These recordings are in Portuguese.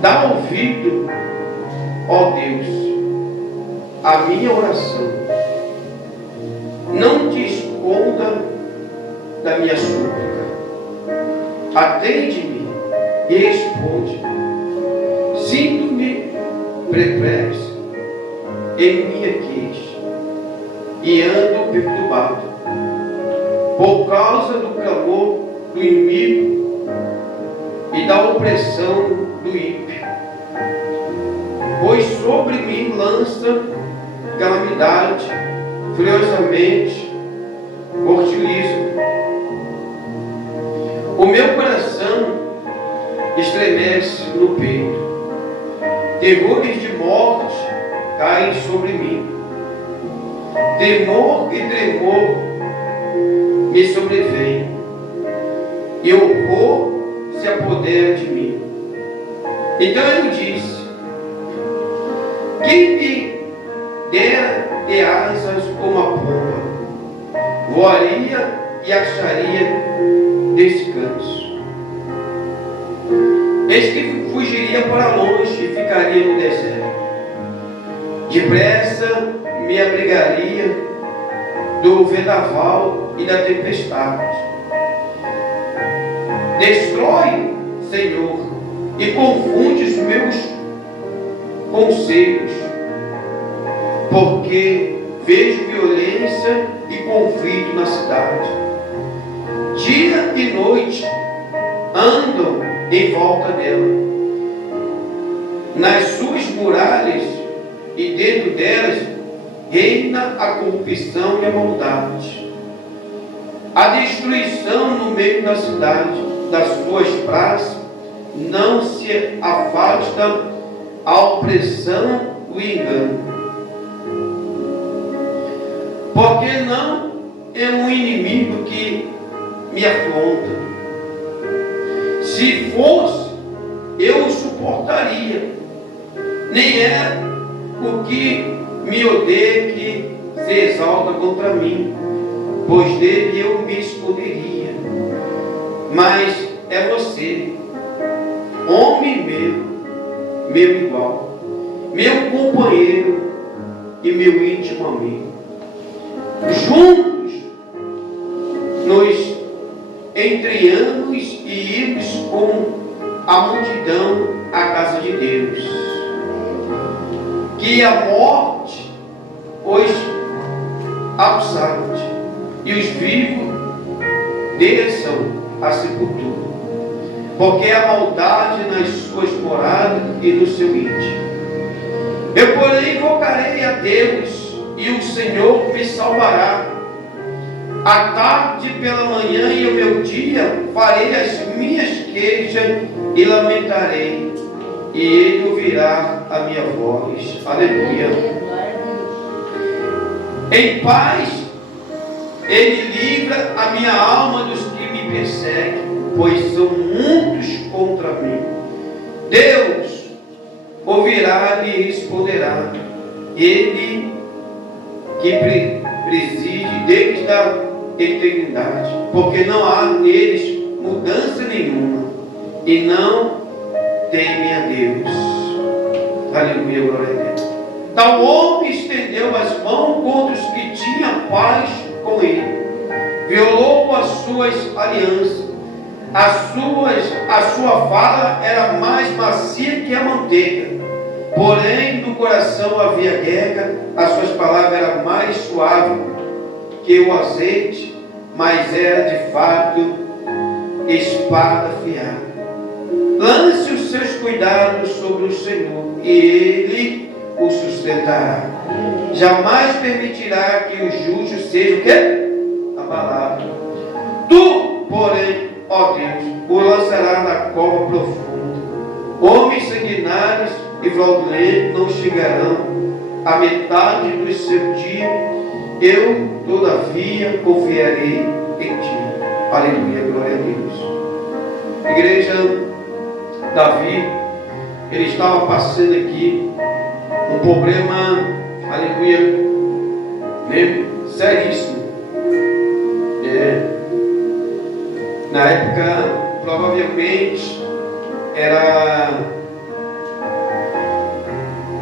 Dá ouvido, ó Deus, à minha oração. Não te esconda da minha súplica. Atende-me e responde-me. Sinto-me perplexo em minha queixa e ando perturbado por causa do clamor do inimigo e da opressão do ímpio, pois sobre mim lança calamidade furiosamente mortifica. O meu coração estremece no peito, terrores de morte caem sobre mim, temor e tremor me sobrevêm, e horror se apodera de mim. Então eu disse: quem me dera de asas como a pomba, voaria e acharia descanso. Eis que fugiria para longe e ficaria no deserto. Depressa me abrigaria do vendaval e da tempestade. Destrói, Senhor, e confunde os meus conselhos, porque vejo violência e conflito na cidade. Dia e noite andam em volta dela. Nas suas muralhas e dentro delas reina a corrupção e a maldade. A destruição no meio da cidade, das suas praças, não se afasta a opressão do engano. Porque não é um inimigo que me afronta. Se fosse, eu o suportaria. Nem é o que me odeia que se exalta contra mim, pois dele eu me esconderia. Mas é você, homem meu igual, meu companheiro e meu íntimo amigo. Juntos nos entreamos e irmos com a multidão à casa de Deus. Que a morte os absarte e os vivos desçam à sepultura, porque há maldade nas suas moradas e no seu íntimo. Eu, porém, invocarei a Deus, e o Senhor me salvará. À tarde pela manhã e ao meu dia farei as minhas queixas e lamentarei, e Ele ouvirá a minha voz. Aleluia. Em paz Ele livra a minha alma dos que me perseguem, pois são muitos contra mim. Deus ouvirá e responderá, Ele que preside desde a eternidade, porque não há neles mudança nenhuma, e não temem a Deus. Aleluia, glória a Deus. Tal homem estendeu as mãos contra os que tinham paz com ele, violou as suas alianças, a sua fala era mais macia que a manteiga, porém no coração havia guerra, as suas palavras eram mais suaves que o azeite, mas era de fato espada afiada. Lance os seus cuidados sobre o Senhor, e Ele o sustentará. Jamais permitirá que o justo seja o quê? Abalado. Tu, porém, ó Deus, o lançará na cova profunda. Homens sanguinários e fraudulentos não chegarão à metade do seu dia. Eu, todavia, confiarei em ti. Aleluia, glória a Deus. Igreja, Davi, ele estava passando aqui um problema, aleluia, né, seríssimo. Na época, provavelmente, era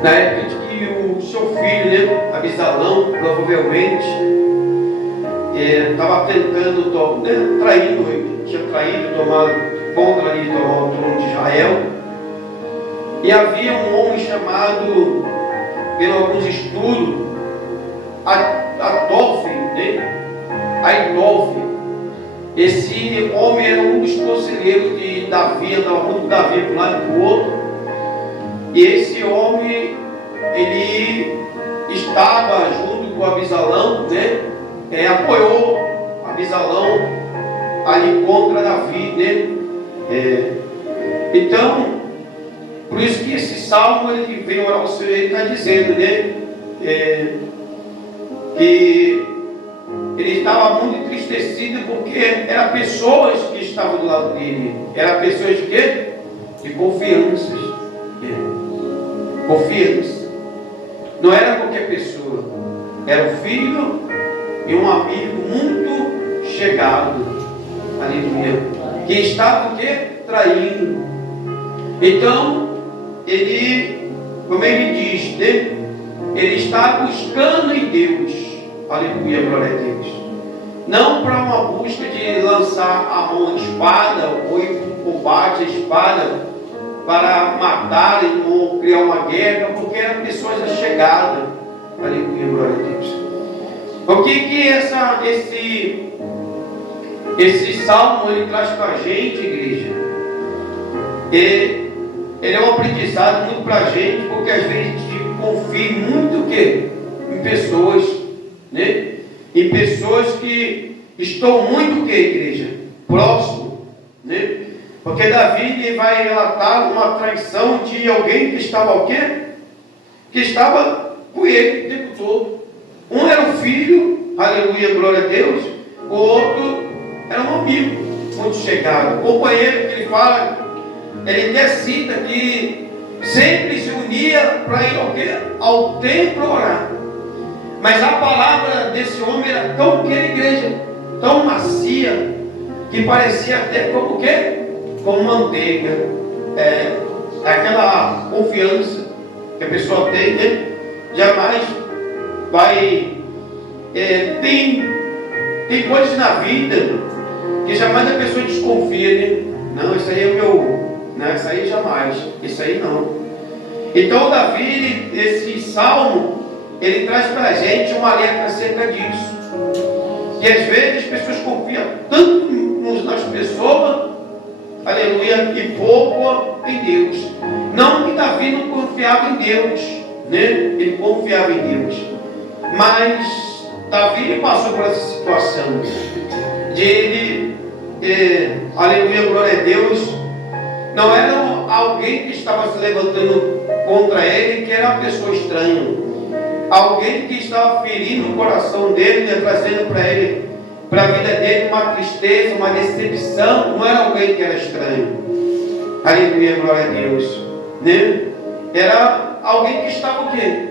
na época de que o seu filho, né, Abisalão, provavelmente, estava tentando, tinha traído, tomado conta ali, tomar o trono de Israel. E havia um homem chamado, pelo alguns estudos, Adolfo, né? Aidolfo. Esse homem era um dos conselheiros de Davi, andava muito Davi para um lado e para o outro. E esse homem, ele estava junto com Abisalão, né? Apoiou Abisalão ali contra Davi, né? Então, por isso que esse salmo ele veio orar ao Senhor, ele está dizendo, né? Que ele estava muito entristecido porque eram pessoas que estavam do lado dele. Eram pessoas de quê? De confianças. Confiança. Não era qualquer pessoa. Era um filho e um amigo muito chegado. Aleluia. Que estava o quê? Traindo. Então, ele, como ele diz, né? Ele está buscando em Deus. Aleluia, glória a Deus. Não para uma busca de lançar a mão à espada ou ir para um combate à espada para matar ou criar uma guerra, porque eram pessoas achegadas. Aleluia, glória a Deus. O que esse salmo ele traz para a gente, igreja? Ele é um aprendizado muito para a gente, porque às vezes a gente confia muito o quê? Em pessoas, né? Em pessoas que estão muito o que, igreja? Próximo, né? Porque Davi ele vai relatar uma traição de alguém que estava o quê? Que estava com ele o tempo todo. Um era o filho, aleluia, glória a Deus. O outro era um amigo muito chegado, o companheiro que ele fala, ele até cita que sempre se unia para ir ao quê? Ao templo orar. Mas a palavra desse homem era tão que a igreja, tão macia, que parecia até como o quê? Como manteiga. Aquela confiança que a pessoa tem, né? Jamais vai. Tem coisas na vida que jamais a pessoa desconfia, né? Não, isso aí é o meu. Não, isso aí jamais. Isso aí não. Então Davi, esse salmo, ele traz para a gente uma alerta acerca disso. E às vezes as pessoas confiam tanto nas pessoas, aleluia, e pouco em Deus. Não que Davi não confiava em Deus, né? Ele confiava em Deus. Mas Davi passou por essa situação de ele, aleluia, glória a Deus, não era alguém que estava se levantando contra ele, que era uma pessoa estranha. Alguém que estava ferindo o coração dele, né, trazendo para ele, para a vida dele, uma tristeza, uma decepção. Não era alguém que era estranho. Aleluia, glória a Deus, né? Era alguém que estava o quê?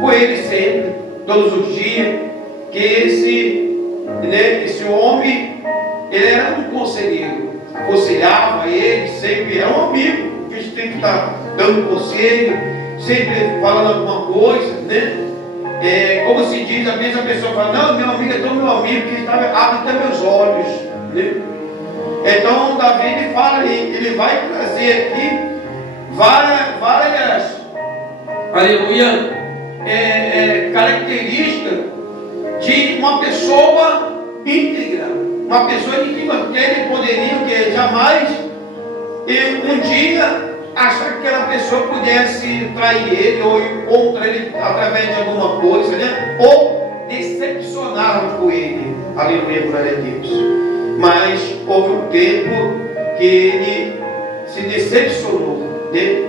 Com ele sempre, todos os dias. Que esse homem, ele era um conselheiro, aconselhava ele, sempre era um amigo, que a gente tem que estar dando conselho, sempre falando alguma coisa, né? Como se diz, às vezes a pessoa fala, não, meu amigo é tão meu amigo que abre até meus olhos, né? Então Davi ele fala, ele vai trazer aqui várias aleluia, características de uma pessoa íntegra, uma pessoa que ele poderia, que jamais um dia achar que aquela pessoa pudesse trair ele ou ir contra ele através de alguma coisa, né? Ou decepcionar com ele. Aleluia, glória a Deus. Mas houve um tempo que ele se decepcionou, né?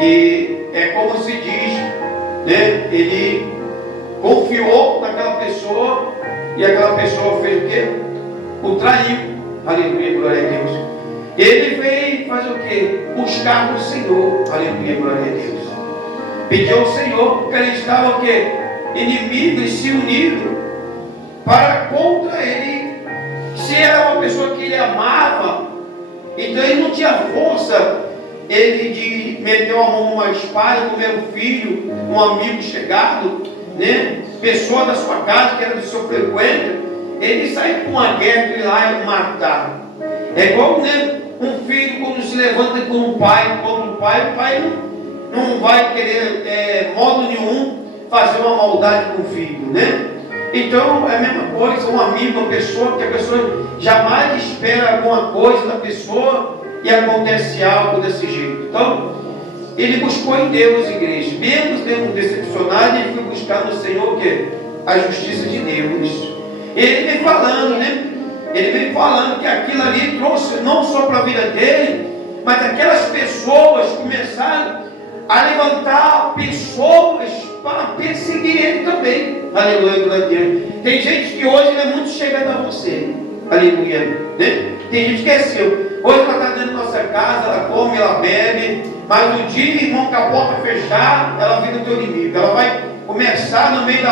Que é como se diz, né? Ele confiou naquela pessoa e aquela pessoa fez o quê? O traiu. Aleluia, glória a Deus. Ele veio fazer o quê? Buscar o Senhor. Aleluia, glória a Deus. Pediu ao Senhor, porque ele estava o quê? Inimigo e se unido para contra ele. Se era uma pessoa que ele amava, então ele não tinha força ele de meteu a mão numa espada, comer um filho, um amigo chegado, né? Pessoa da sua casa, que era do seu frequente, ele sai com uma guerra e lá e matar. É igual, né, um filho quando se levanta com um pai, contra o pai não vai querer, modo nenhum, fazer uma maldade com o filho, né? Então é a mesma coisa, um amigo, uma pessoa, que a pessoa jamais espera alguma coisa da pessoa e acontece algo desse jeito. Então, ele buscou em Deus, igreja. Mesmo tendo decepcionado, ele foi buscar no Senhor o quê? A justiça de Deus. Ele vem falando, né? Ele vem falando que aquilo ali trouxe não só para a vida dele, mas aquelas pessoas começaram a levantar pessoas para perseguir ele também. Aleluia, glória a Deus. Tem gente que hoje é muito chegada a você. Aleluia, né? Tem gente que é seu. Hoje ela está dentro da nossa casa, ela come, ela bebe, mas no dia, irmão, que a porta fechar, ela vira o teu inimigo. Ela vai começar no meio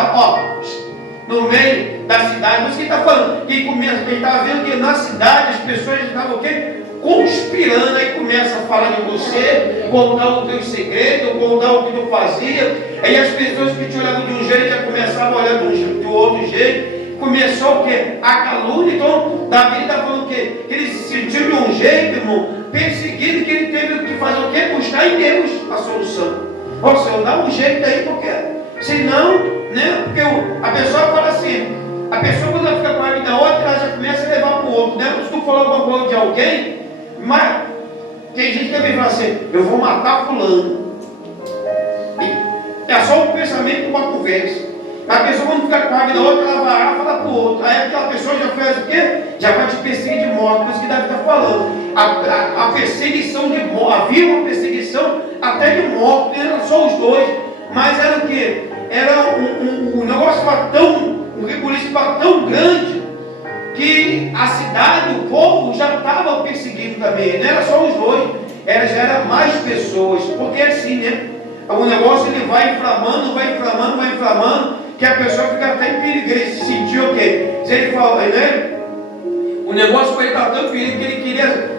no meio da cidade. Por isso que ele está falando, que ele está vendo que na cidade as pessoas estavam o quê? Conspirando, aí começa a falar de você, contar os teus segredos, contar o que tu fazia. Aí as pessoas que te olhavam de um jeito já começavam a olhar do outro jeito. Começou o quê? A calúnia. Então Davi está falando que ele se sentiu de um jeito, irmão, perseguido, que ele teve que fazer o quê? Buscar em Deus a solução. Ó Senhor, dá um jeito aí, porque senão, né? Porque a pessoa fala assim, a pessoa quando ela fica com a vida da outra, ela já começa a levar para o outro, né? Se tu falar alguma coisa de alguém, mas tem gente que também fala assim, eu vou matar fulano. É só um pensamento, uma conversa. A pessoa quando fica com a vida da outra, ela vai lá e fala para o outro. Aí aquela pessoa já faz o quê? Já vai te perseguir de morte. Por isso que Davi está falando. A perseguição de morte, havia uma perseguição até de morte, não eram só os dois. Mas era o quê? Era um negócio um rebuliço tão grande, que a cidade, o povo já estava perseguindo também. Não era só os dois, já era mais pessoas. Porque é assim, né? O negócio ele vai inflamando, que a pessoa fica até em perigo. Ele se sentiu o quê? Se ele fala, né? O negócio para ele estava tão em perigo que ele queria,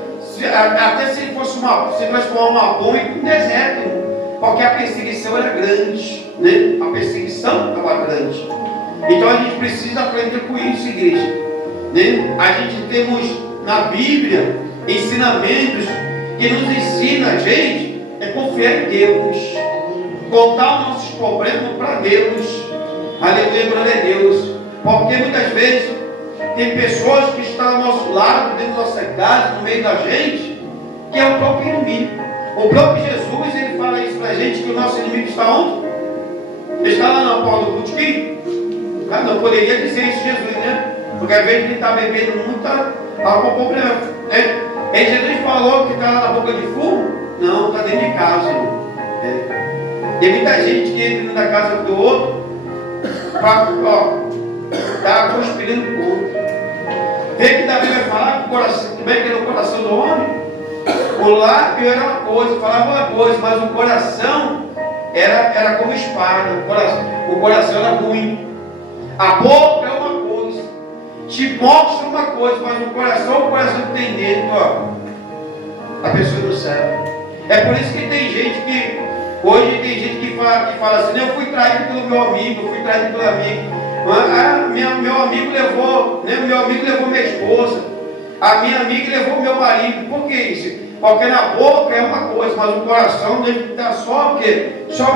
até se ele fosse se transformar uma bomba em um deserto, porque a perseguição era grande, né? A perseguição estava grande. Então a gente precisa aprender com isso, igreja, né? A gente temos na Bíblia ensinamentos que nos ensina a gente confiar em Deus, contar os nossos problemas para Deus. Aleluia, glória a Deus. Porque muitas vezes tem pessoas que estão ao nosso lado, dentro da nossa casa, no meio da gente, que é o próprio inimigo. O próprio Jesus, ele fala isso para a gente, que o nosso inimigo está onde? Ele está lá na porta do botequim. Não poderia dizer isso Jesus, né? Porque às vezes ele está bebendo muito, há um problema, né? E Jesus falou que está lá na boca de fumo? Não, está dentro de casa. Tem muita gente que entra dentro da casa do outro, está conspirando com o outro. Vê que Davi vai falar como é que era o coração do homem. O lábio era uma coisa, falava uma coisa, mas o coração era como espada. O coração era ruim. A boca é uma coisa, te mostra uma coisa, mas o coração que tem dentro, a pessoa não sabe. É por isso que tem gente que hoje tem gente que fala assim, eu fui traído pelo meu amigo, eu fui traído pelo amigo. Meu amigo levou, né, meu amigo levou minha esposa, a minha amiga levou meu marido. Por que isso? Porque na boca é uma coisa, mas o coração dele está só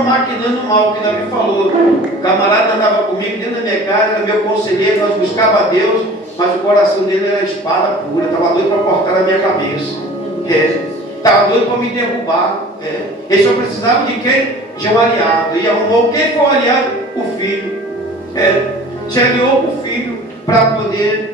maquinando mal, que Davi falou. O camarada andava comigo dentro da minha casa, era meu conselheiro, nós buscávamos a Deus, mas o coração dele era espada pura, estava doido para cortar a minha cabeça. Estava doido para me derrubar. Ele só precisava de quem? De um aliado. E arrumou quem foi o aliado? O filho. Se aliou com o filho para poder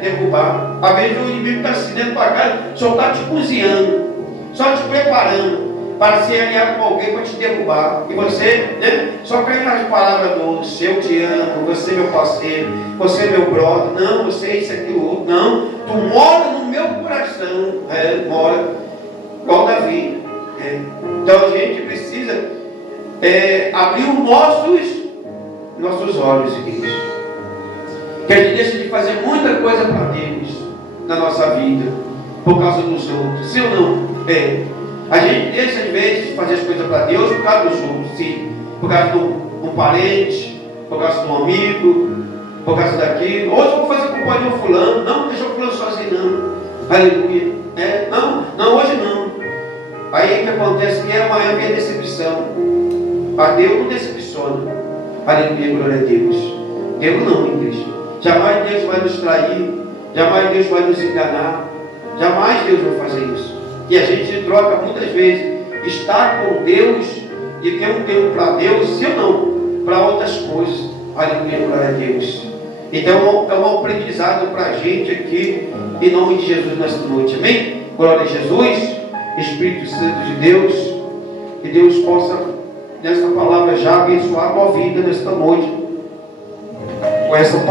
derrubar. Às vezes o inimigo está assim dentro da casa, só está te cozinhando, só te preparando para ser aliado com alguém para te derrubar. E você, né, só cai nas palavras doces: eu te amo, você é meu parceiro, você é meu brother, não, você é isso, aquilo, outro. Não, tu mora no meu coração, mora igual Davi. Então a gente precisa abrir os nossos olhos, igreja. Que a gente deixa de fazer muita coisa para Deus na nossa vida por causa dos outros. Sim ou não? A gente deixa às vezes de fazer as coisas para Deus por causa dos outros, sim. Por causa de um parente, por causa de um amigo, por causa daquilo. Hoje eu vou fazer companhia ao fulano. Não, deixa o fulano sozinho não. Aleluia. Não, hoje não. Aí o que acontece que é amanhã vem a decepção. A Deus não decepciona. Aleluia, glória a Deus. Deus não, igreja. Jamais Deus vai nos trair. Jamais Deus vai nos enganar. Jamais Deus vai fazer isso. E a gente troca muitas vezes estar com Deus e ter um tempo para Deus, se ou não, para outras coisas. Aleluia, glória a Deus. Então é um aprendizado para a gente aqui, em nome de Jesus nesta noite. Amém? Glória a Jesus, Espírito Santo de Deus, que Deus possa, nessa palavra, já abençoar a tua vida nesta noite. Com essa palavra.